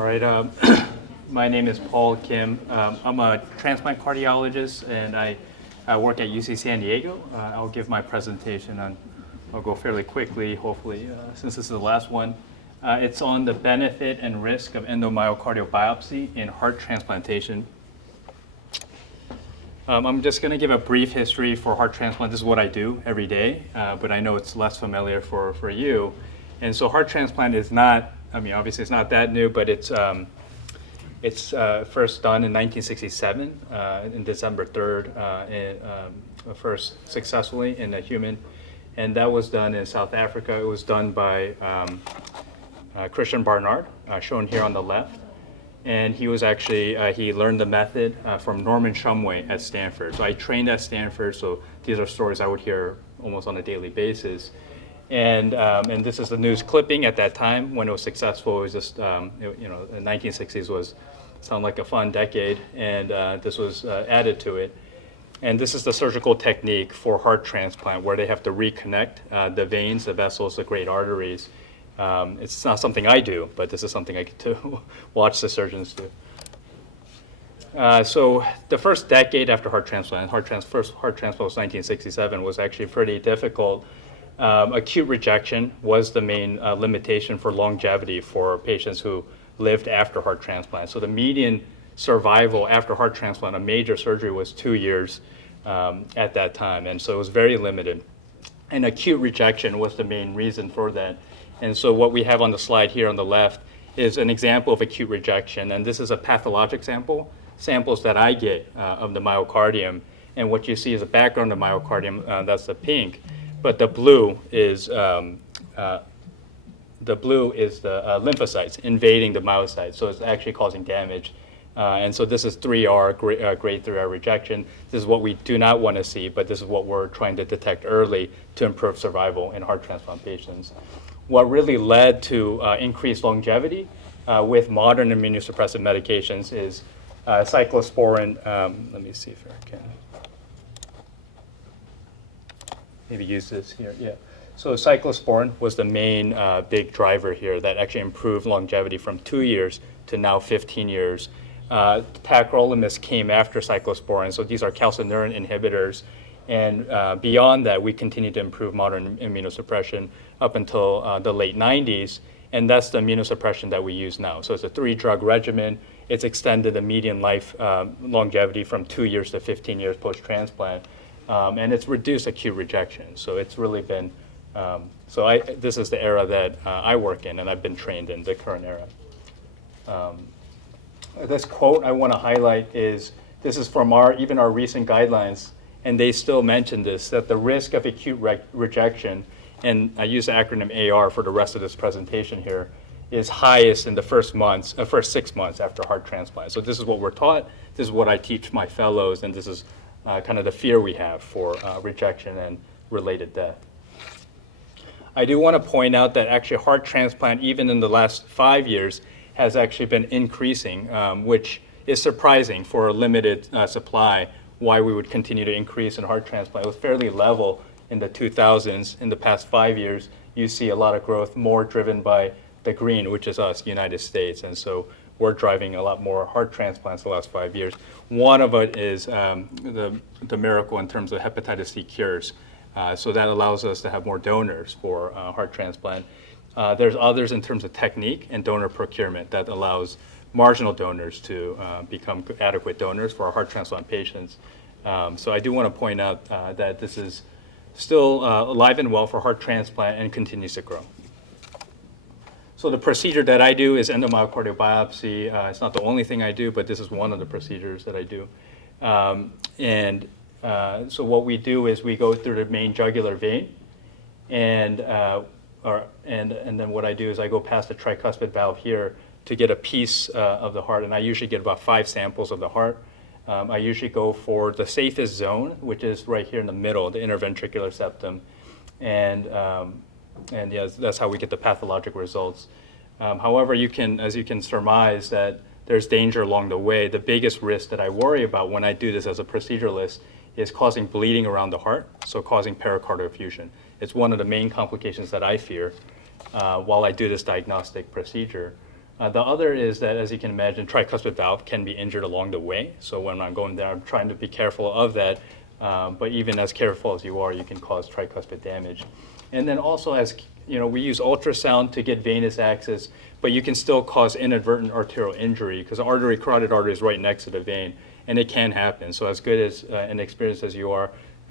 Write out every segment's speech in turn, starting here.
All right, my name is Paul Kim. I'm a transplant cardiologist, and I work at UC San Diego. I'll give my presentation on, I'll go fairly quickly, hopefully, since this is the last one. It's on the benefit and risk of endomyocardial biopsy in heart transplantation. I'm just going to give a brief history for heart transplant. This is what I do every day, but I know it's less familiar for you. And so heart transplant is not, obviously it's not that new, but it's first done in 1967, in December 3rd, first successfully in a human. And that was done in South Africa. It was done by Christian Barnard, shown here on the left. And he was actually, he learned the method from Norman Shumway at Stanford. So I trained at Stanford, so these are stories I would hear almost on a daily basis. And this is the news clipping at that time when it was successful. It was just, the 1960s was sound like a fun decade, and this was added to it. And this is the surgical technique for heart transplant, where they have to reconnect the veins, the vessels, the great arteries. It's not something I do, but this is something I get to watch the surgeons do. So the first decade after heart transplant, first heart transplant was 1967, was actually pretty difficult. Acute rejection was the main limitation for longevity for patients who lived after heart transplant. So the median survival after heart transplant, a major surgery, was 2 years at that time, and so it was very limited. And acute rejection was the main reason for that. And so what we have on the slide here on the left is an example of acute rejection, and this is a pathologic sample, samples that I get of the myocardium, and what you see is a background of myocardium, that's the pink. But the blue is the lymphocytes invading the myocytes, so it's actually causing damage. And so this is 3R, grade 3R rejection. This is what we do not want to see, but this is what we're trying to detect early to improve survival in heart transplant patients. What really led to increased longevity with modern immunosuppressive medications is cyclosporin. Let me see if I can maybe use this here. Yeah. So cyclosporin was the main big driver here that actually improved longevity from 2 years to now 15 years. Tacrolimus came after cyclosporin, so these are calcineurin inhibitors. And beyond that, we continue to improve modern immunosuppression up until the late 90s, and that's the immunosuppression that we use now. So it's a 3-drug regimen. It's extended the median life longevity from 2 years to 15 years post-transplant. And it's reduced acute rejection. So it's really been, this is the era that I work in, and I've been trained in the current era. This quote I want to highlight is, this is from even our recent guidelines, and they still mention this, that the risk of acute rejection, and I use the acronym AR for the rest of this presentation here, is highest in the first 6 months after heart transplant. So this is what we're taught, this is what I teach my fellows, and this is kind of the fear we have for rejection and related death. I do want to point out that actually heart transplant, even in the last 5 years, has actually been increasing, which is surprising for a limited supply, why we would continue to increase in heart transplant. It was fairly level in the 2000s. In the past 5 years, you see a lot of growth, more driven by the green, which is us, United States. And so we're driving a lot more heart transplants the last 5 years. One of it is the miracle in terms of hepatitis C cures. So that allows us to have more donors for heart transplant. There's others in terms of technique and donor procurement that allows marginal donors to become adequate donors for our heart transplant patients. So I do want to point out that this is still alive and well for heart transplant and continues to grow. So the procedure that I do is endomyocardial biopsy. It's not the only thing I do, but this is one of the procedures that I do. So what we do is we go through the main jugular vein, and then what I do is I go past the tricuspid valve here to get a piece of the heart, and I usually get about 5 samples of the heart. I usually go for the safest zone, which is right here in the middle, the interventricular septum, and yes, that's how we get the pathologic results. However, as you can surmise, that there's danger along the way. The biggest risk that I worry about when I do this as a proceduralist is causing bleeding around the heart, so causing pericardial effusion. It's one of the main complications that I fear while I do this diagnostic procedure. The other is that, as you can imagine, tricuspid valve can be injured along the way. So when I'm going there, I'm trying to be careful of that. But even as careful as you are, you can cause tricuspid damage. And then also, as you know, we use ultrasound to get venous access, but you can still cause inadvertent arterial injury because the carotid artery is right next to the vein, and it can happen. So as good as and experienced as you are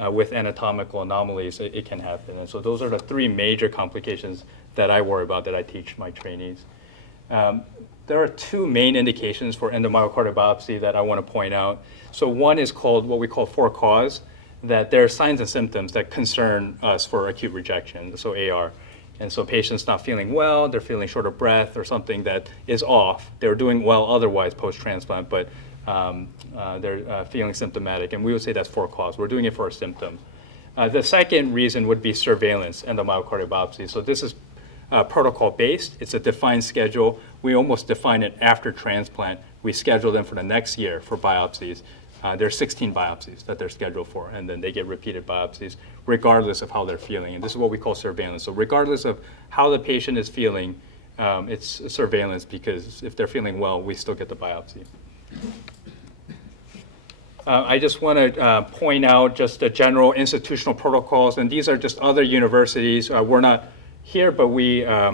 with anatomical anomalies, it can happen. And so those are the three major complications that I worry about that I teach my trainees. There are two main indications for endomyocardial biopsy that I want to point out. So one is called what we call for cause, that there are signs and symptoms that concern us for acute rejection, so AR. And so patients not feeling well, they're feeling short of breath or something that is off. They're doing well otherwise post-transplant, but they're feeling symptomatic. And we would say that's for cause. We're doing it for a symptom. The second reason would be surveillance endomyocardial biopsy. So this is protocol-based. It's a defined schedule. We almost define it after transplant. We schedule them for the next year for biopsies. There are 16 biopsies that they're scheduled for, and then they get repeated biopsies regardless of how they're feeling. And this is what we call surveillance. So regardless of how the patient is feeling, it's surveillance because if they're feeling well, we still get the biopsy. I just want to point out just the general institutional protocols, and these are just other universities. We're not here, but we are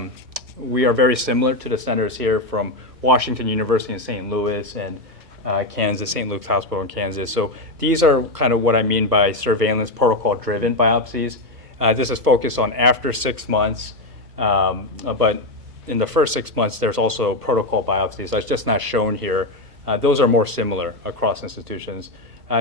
very similar to the centers here from Washington University in St. Louis and Kansas, St. Luke's Hospital in Kansas. So these are kind of what I mean by surveillance protocol-driven biopsies. This is focused on after 6 months, but in the first 6 months, there's also protocol biopsies. That's just not shown here. Those are more similar across institutions.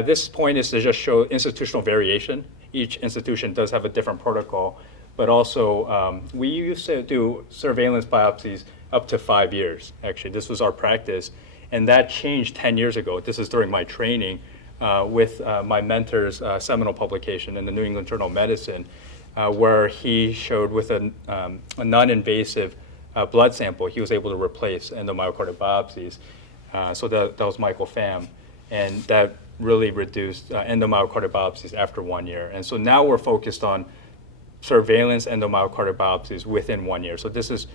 This point is to just show institutional variation. Each institution does have a different protocol, but also we used to do surveillance biopsies up to 5 years, actually. This was our practice. And that changed 10 years ago. This is during my training with my mentor's seminal publication in the New England Journal of Medicine, where he showed with a non-invasive blood sample, he was able to replace endomyocardial biopsies. So that was Michael Pham. And that really reduced endomyocardial biopsies after 1 year. And so now we're focused on surveillance endomyocardial biopsies within 1 year. So this is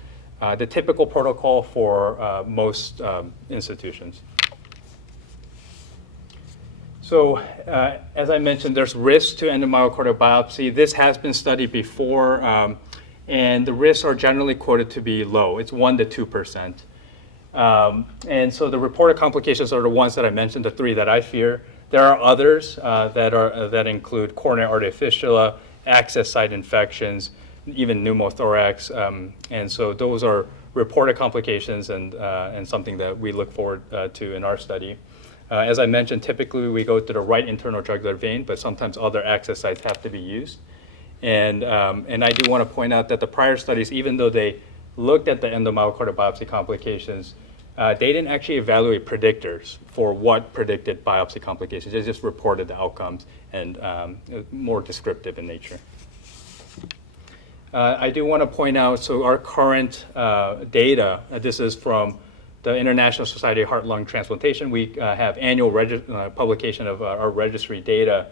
the typical protocol for most institutions. So as I mentioned, there's risk to endomyocardial biopsy. This has been studied before, and the risks are generally quoted to be low. It's 1% to 2%. And so the reported complications are the ones that I mentioned, the three that I fear. There are others that include coronary artery fistula, access site infections, even pneumothorax, and so those are reported complications and something that we look forward to in our study. As I mentioned, typically we go to the right internal jugular vein, but sometimes other access sites have to be used. And I do want to point out that the prior studies, even though they looked at the endomyocardial biopsy complications, they didn't actually evaluate predictors for what predicted biopsy complications. They just reported the outcomes and more descriptive in nature. I do want to point out, so our current data, this is from the International Society of Heart-Lung Transplantation. We have annual publication of our registry data.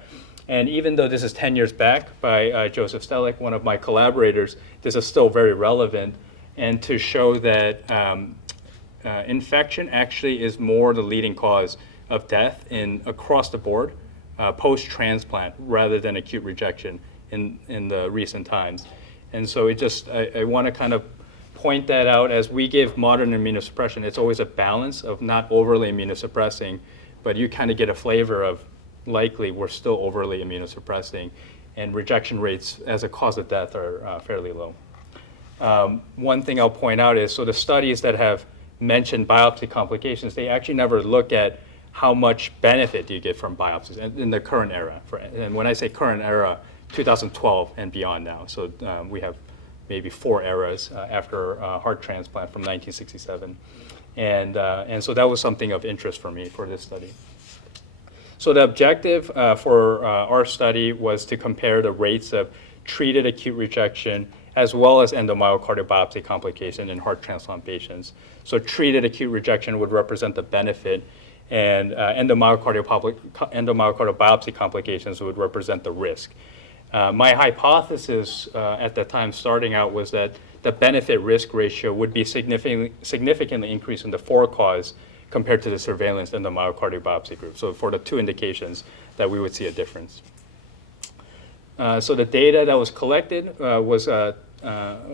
And even though this is 10 years back by Joseph Stellick, one of my collaborators, this is still very relevant. And to show that infection actually is more the leading cause of death across the board, post-transplant, rather than acute rejection in the recent times. And so I want to kind of point that out. As we give modern immunosuppression, it's always a balance of not overly immunosuppressing, but you kind of get a flavor of likely we're still overly immunosuppressing, and rejection rates as a cause of death are fairly low. One thing I'll point out is, so the studies that have mentioned biopsy complications, they actually never look at how much benefit do you get from biopsies in the current era. And when I say current era, 2012 and beyond now. So we have maybe 4 eras after heart transplant from 1967. And so that was something of interest for me for this study. So the objective for our study was to compare the rates of treated acute rejection as well as endomyocardial biopsy complication in heart transplant patients. So treated acute rejection would represent the benefit, and endomyocardial biopsy complications would represent the risk. My hypothesis at the time starting out was that the benefit-risk ratio would be significantly increased in the for-cause compared to the surveillance endomyocardial biopsy group. So for the two indications that we would see a difference. So the data that was collected was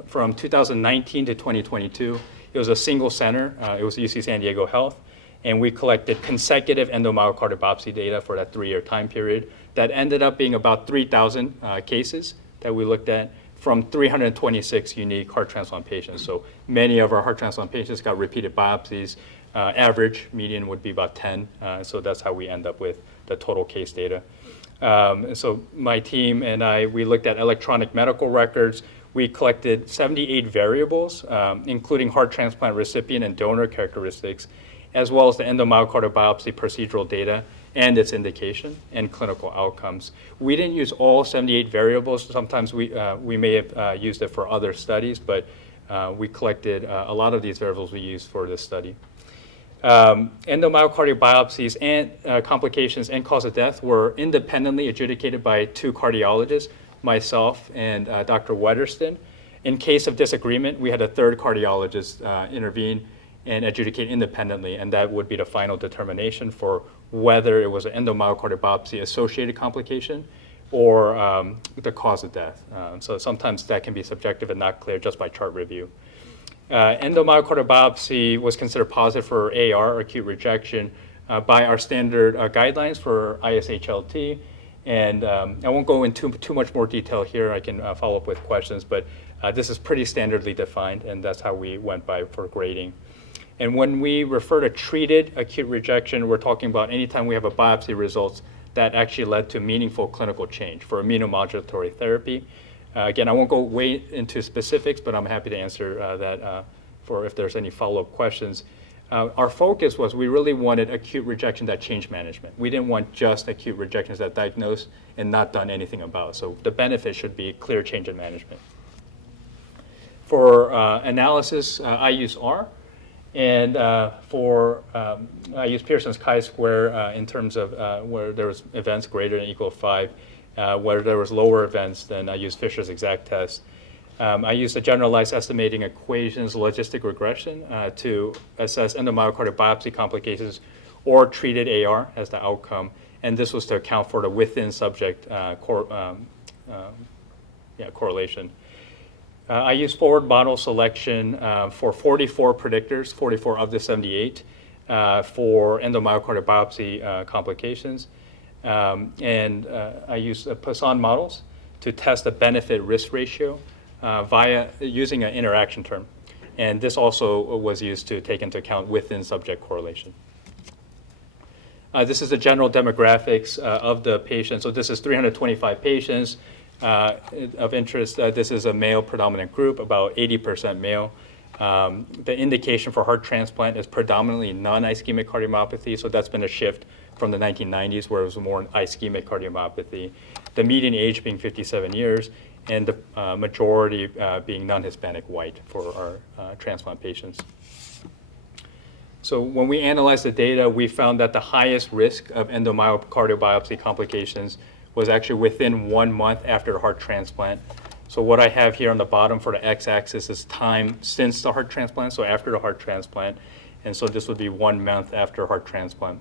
from 2019 to 2022. It was a single center. It was UC San Diego Health. And we collected consecutive endomyocardial biopsy data for that 3-year time period. That ended up being about 3,000 cases that we looked at from 326 unique heart transplant patients. So many of our heart transplant patients got repeated biopsies. Average median would be about 10. So that's how we end up with the total case data. So my team and I, we looked at electronic medical records. We collected 78 variables, including heart transplant recipient and donor characteristics, as well as the endomyocardial biopsy procedural data and its indication and clinical outcomes. We didn't use all 78 variables. Sometimes we may have used it for other studies, but we collected a lot of these variables we used for this study. Endomyocardial biopsies and complications and cause of death were independently adjudicated by 2 cardiologists, myself and Dr. Wedderston. In case of disagreement, we had a 3rd cardiologist intervene and adjudicate independently, and that would be the final determination for whether it was an endomyocardial biopsy associated complication or the cause of death. So sometimes that can be subjective and not clear just by chart review. Endomyocardial biopsy was considered positive for AR, acute rejection, by our standard guidelines for ISHLT. And I won't go into too much more detail here. I can follow up with questions, but this is pretty standardly defined, and that's how we went by for grading. And when we refer to treated acute rejection, we're talking about anytime we have a biopsy results that actually led to meaningful clinical change for immunomodulatory therapy. Again, I won't go way into specifics, but I'm happy to answer that for if there's any follow-up questions. Our focus was we really wanted acute rejection that changed management. We didn't want just acute rejections that diagnosed and not done anything about. So the benefit should be clear change in management. For analysis, I use R. And I use Pearson's chi-square in terms of where there was events greater than or equal to 5. Where there was lower events, then I use Fisher's exact test. I use the generalized estimating equations logistic regression to assess endomyocardial biopsy complications or treated AR as the outcome. And this was to account for the within subject correlation. I use forward model selection for 44 predictors, 44 of the 78, for endomyocardial biopsy complications. And I use Poisson models to test the benefit-risk ratio via using an interaction term. And this also was used to take into account within subject correlation. This is the general demographics of the patient. So this is 325 patients. Of interest, this is a male predominant group, about 80% male. The indication for heart transplant is predominantly non-ischemic cardiomyopathy, so that's been a shift from the 1990s where it was more ischemic cardiomyopathy. The median age being 57 years, and the majority being non-Hispanic white for our transplant patients. So when we analyzed the data, we found that the highest risk of endomyocardial biopsy complications was actually within 1 month after the heart transplant. So what I have here on the bottom for the x-axis is time since the heart transplant, so after the heart transplant. And so this would be 1 month after heart transplant.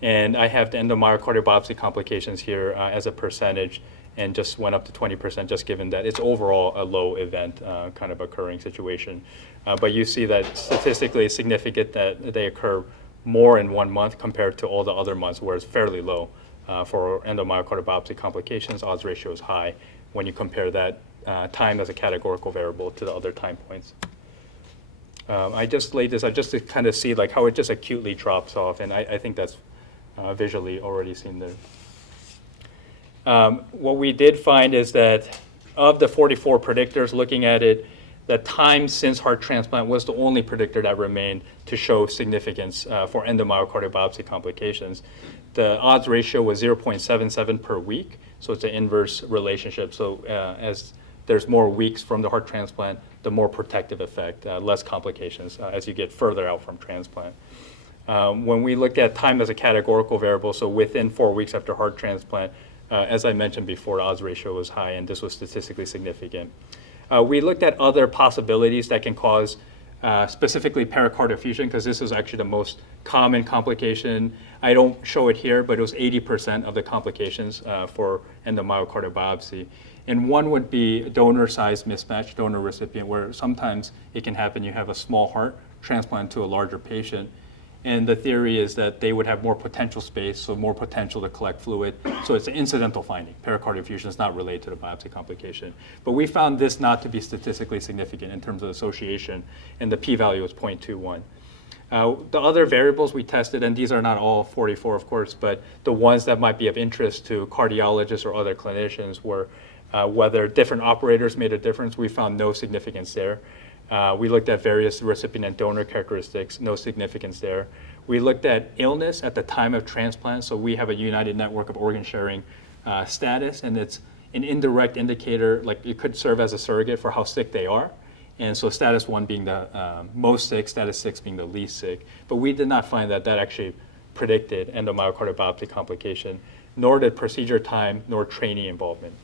And I have the endomyocardial biopsy complications here as a percentage, and just went up to 20%, just given that it's overall a low event kind of occurring situation. But you see that statistically it's significant that they occur more in 1 month compared to all the other months where it's fairly low. For endomyocardial biopsy complications, odds ratio is high when you compare that time as a categorical variable to the other time points. I just laid this out just to kind of see like how it just acutely drops off, and I think that's visually already seen there. What we did find is that of the 44 predictors looking at it, the time since heart transplant was the only predictor that remained to show significance for endomyocardial biopsy complications. The odds ratio was 0.77 per week, so it's an inverse relationship. So as there's more weeks from the heart transplant, the more protective effect, less complications as you get further out from transplant. When we looked at time as a categorical variable, so within 4 weeks after heart transplant, as I mentioned before, the odds ratio was high, and this was statistically significant. We looked at other possibilities that can cause specifically pericardial effusion, because this is actually the most common complication. I don't show it here, but it was 80% of the complications for endomyocardial biopsy. And one would be donor size mismatch, donor recipient, where sometimes it can happen. You have a small heart transplant to a larger patient. And the theory is that they would have more potential space, so more potential to collect fluid. So it's an incidental finding. Pericardial effusion is not related to the biopsy complication. But we found this not to be statistically significant in terms of association, and the p-value was 0.21. The other variables we tested, and these are not all 44, of course, but the ones that might be of interest to cardiologists or other clinicians were whether different operators made a difference. We found no significance there. We looked at various recipient and donor characteristics, no significance there. We looked at illness at the time of transplant, so we have a united network of organ sharing status, and it's an indirect indicator, like it could serve as a surrogate for how sick they are. And so status 1 being the most sick, status 6 being the least sick. But we did not find that that actually predicted endomyocardial biopsy complication, nor did procedure time, nor training involvement.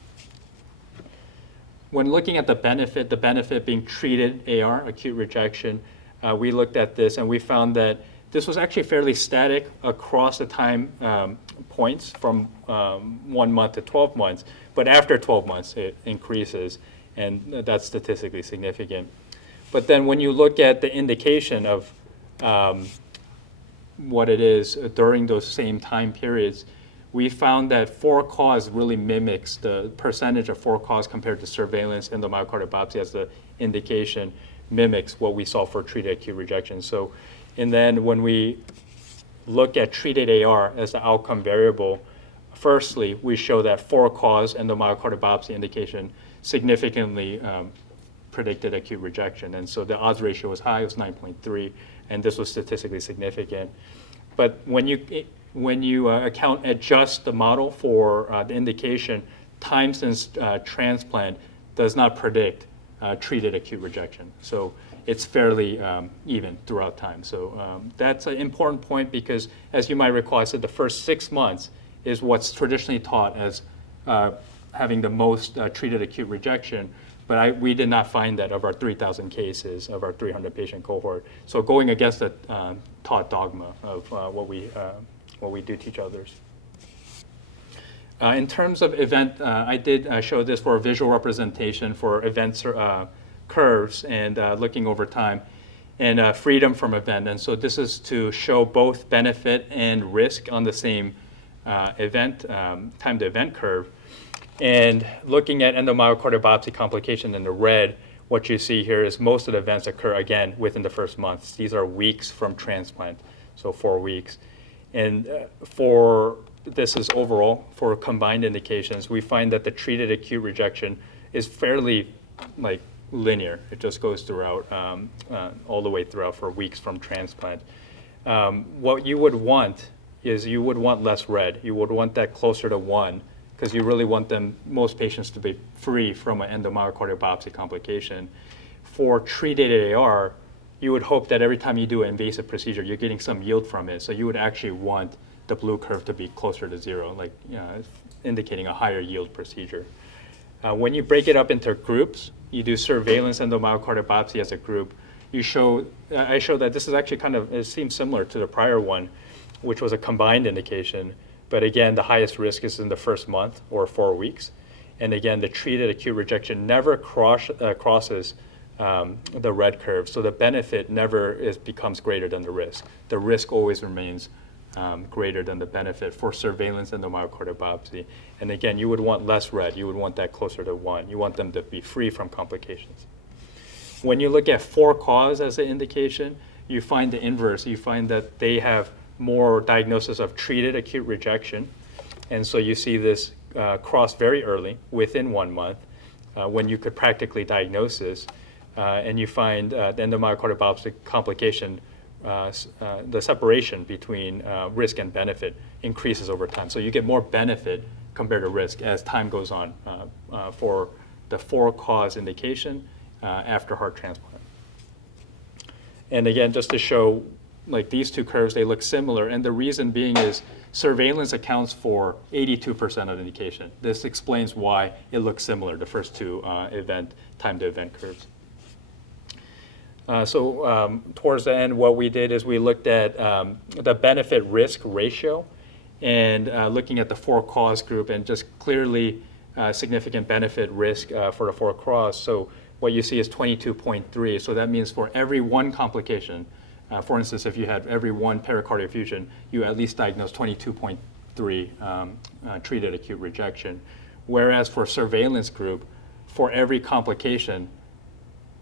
When looking at the benefit being treated AR, acute rejection, we looked at this and we found that this was actually fairly static across the time points from 1 month to 12 months, but after 12 months it increases, and that's statistically significant. But then when you look at the indication of what it is during those same time periods, we found that for-cause really mimics the percentage of for-cause compared to surveillance endomyocardial biopsy as the indication mimics what we saw for treated acute rejection. So, and then when we look at treated AR as the outcome variable, firstly, we show that for-cause endomyocardial biopsy indication significantly predicted acute rejection. And so the odds ratio was high, it was 9.3, and this was statistically significant. But when you adjust the model for the indication, time since transplant does not predict treated acute rejection. So it's fairly even throughout time. So that's an important point because, as you might recall, I said the first 6 months is what's traditionally taught as having the most treated acute rejection. But we did not find that of our 3,000 cases of our 300 patient cohort. So going against the taught dogma of what we do teach others. In terms of event, I did show this for a visual representation for event curves and looking over time and freedom from event. And so this is to show both benefit and risk on the same event, time to event curve. And looking at endomyocardial biopsy complication in the red, what you see here is most of the events occur, again, within the first months. These are weeks from transplant, so 4 weeks. And this is overall, for combined indications, we find that the treated acute rejection is fairly linear. It just goes throughout, all the way throughout for weeks from transplant. What you would want is you would want less red. You would want that closer to 1, because you really want most patients to be free from an endomyocardial biopsy complication. For treated AR, you would hope that every time you do an invasive procedure, you're getting some yield from it. So you would actually want the blue curve to be closer to 0, indicating a higher yield procedure. When you break it up into groups, you do surveillance endomyocardial biopsy as a group. I show that this is actually it seems similar to the prior one, which was a combined indication. But again, the highest risk is in the first month or 4 weeks. And again, the treated acute rejection never crosses the red curve. So the benefit never becomes greater than the risk. The risk always remains greater than the benefit for surveillance endomyocardial biopsy. And again, you would want less red. You would want that closer to 1. You want them to be free from complications. When you look at for-cause as an indication, you find the inverse. You find that they have more diagnosis of treated acute rejection. And so you see this cross very early, within 1 month, when you could practically diagnose this. And you find the endomyocardial biopsy complication, the separation between risk and benefit increases over time. So you get more benefit compared to risk as time goes on for the for-cause indication after heart transplant. And again, just to show, these two curves, they look similar. And the reason being is Surveillance accounts for 82% of the indication. This explains why it looks similar, the first two time to event curves. Towards the end, what we did is we looked at the benefit risk ratio and looking at the for-cause group and just clearly significant benefit risk for the for-cause. So what you see is 22.3. So that means for every one complication, for instance, if you had every one pericardial effusion, you at least diagnosed 22.3 treated acute rejection. Whereas for surveillance group, for every complication,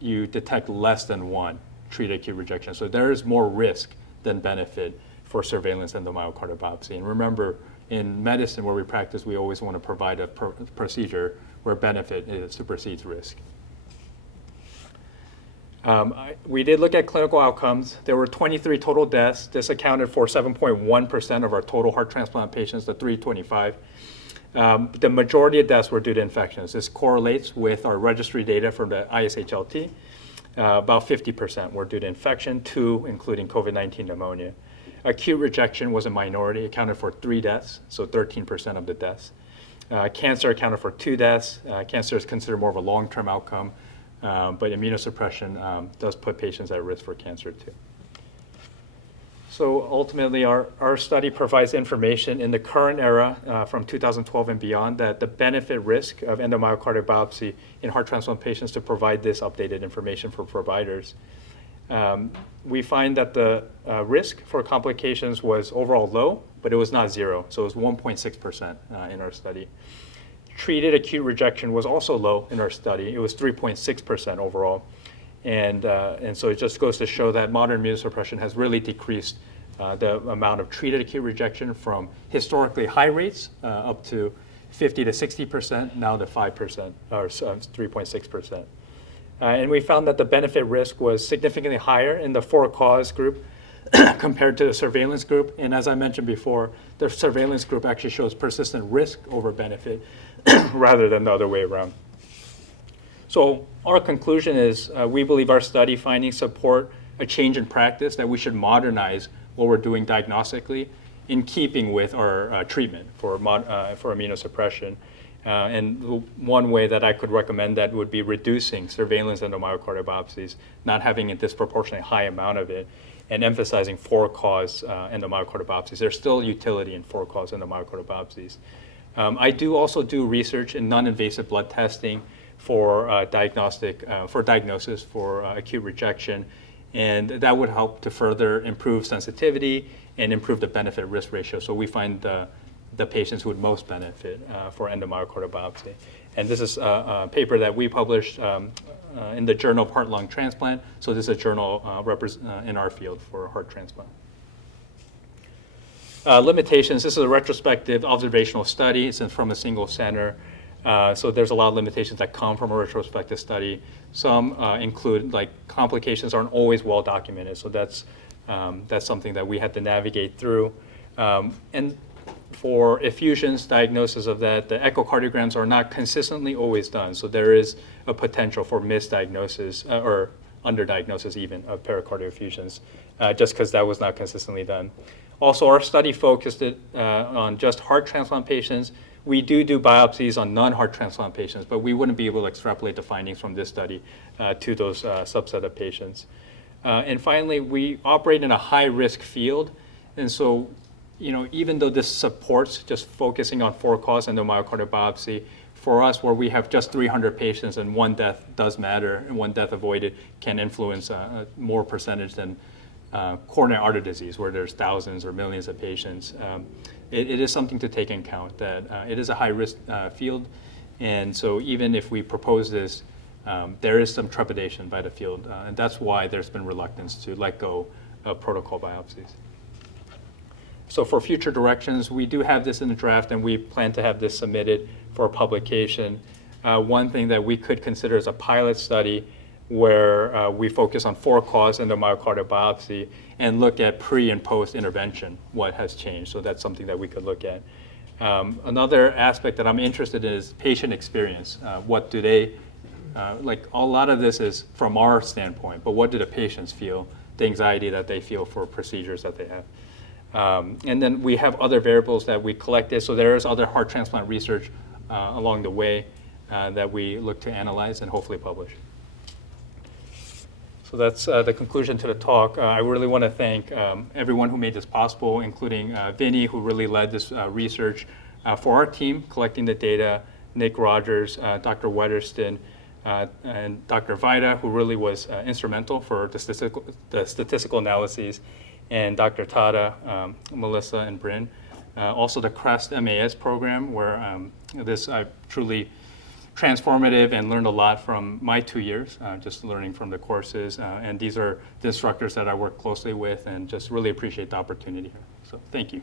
you detect less than one treated acute rejection. So there is more risk than benefit for surveillance endomyocardial biopsy. And remember, in medicine where we practice, we always want to provide a procedure where benefit supersedes risk. We did look at clinical outcomes. There were 23 total deaths. This accounted for 7.1% of our total heart transplant patients, the 325. The majority of deaths were due to infections. This correlates with our registry data from the ISHLT. About 50% were due to infection, 2 including COVID-19 pneumonia. Acute rejection was a minority, accounted for 3 deaths, so 13% of the deaths. Cancer accounted for 2 deaths. Cancer is considered more of a long-term outcome, but immunosuppression does put patients at risk for cancer too. So ultimately, our study provides information in the current era from 2012 and beyond that the benefit risk of endomyocardial biopsy in heart transplant patients to provide this updated information for providers. We find that the risk for complications was overall low, but it was not 0. So it was 1.6% in our study. Treated acute rejection was also low in our study. It was 3.6% overall. And so it just goes to show that modern immunosuppression has really decreased the amount of treated acute rejection from historically high rates up to 50 to 60%, now to 5%, or 3.6%. And we found that the benefit risk was significantly higher in the for-cause group compared to the surveillance group. And as I mentioned before, the surveillance group actually shows persistent risk over benefit rather than the other way around. So our conclusion is we believe our study findings support a change in practice, that we should modernize what we're doing diagnostically in keeping with our treatment for immunosuppression. And one way that I could recommend that would be reducing surveillance endomyocardial biopsies, not having a disproportionately high amount of it, and emphasizing for-cause endomyocardial biopsies. There's still utility in for-cause endomyocardial biopsies. I do also do research in non-invasive blood testing for diagnosis for acute rejection, and that would help to further improve sensitivity and improve the benefit-risk ratio. So we find the patients who would most benefit for endomyocardial biopsy. And this is a paper that we published in the Journal of Heart-Lung Transplant. So this is a journal in our field for heart transplant. Limitations, this is a retrospective observational study. It's from a single center. So there's a lot of limitations that come from a retrospective study. Some include, like, complications aren't always well documented. So that's something that we had to navigate through. And for effusions, diagnosis of that, the echocardiograms are not consistently always done. So there is a potential for misdiagnosis or underdiagnosis even of pericardial effusions, just because that was not consistently done. Also, our study focused on just heart transplant patients. We do biopsies on non-heart transplant patients, but we wouldn't be able to extrapolate the findings from this study to those subset of patients. And finally, we operate in a high-risk field, and so, even though this supports just focusing on for-cause endomyocardial biopsy, for us, where we have just 300 patients and one death does matter, and one death avoided can influence more percentage than coronary artery disease, where there's thousands or millions of patients. It is something to take into account that it is a high-risk field, and so even if we propose this, there is some trepidation by the field, and that's why there's been reluctance to let go of protocol biopsies. So for future directions, we do have this in the draft, and we plan to have this submitted for publication. One thing that we could consider is a pilot study where we focus on for-cause endomyocardial biopsy and look at pre and post intervention, what has changed. So that's something that we could look at. Another aspect that I'm interested in is patient experience. What do they, like, a lot of this is from our standpoint, but what do the patients feel, the anxiety that they feel for procedures that they have. And then we have other variables that we collected. So there is other heart transplant research along the way that we look to analyze and hopefully publish. So that's the conclusion to the talk. I really want to thank everyone who made this possible, including Vinny, who really led this research for our team, collecting the data, Nick Rogers, Dr. Weatherston, and Dr. Vida, who really was instrumental for the statistical analyses, and Dr. Tada, Melissa, and Bryn. Also the CREST MAS program, where this truly transformative and learned a lot from my 2 years, just learning from the courses. And these are the instructors that I work closely with, and just really appreciate the opportunity here. So thank you.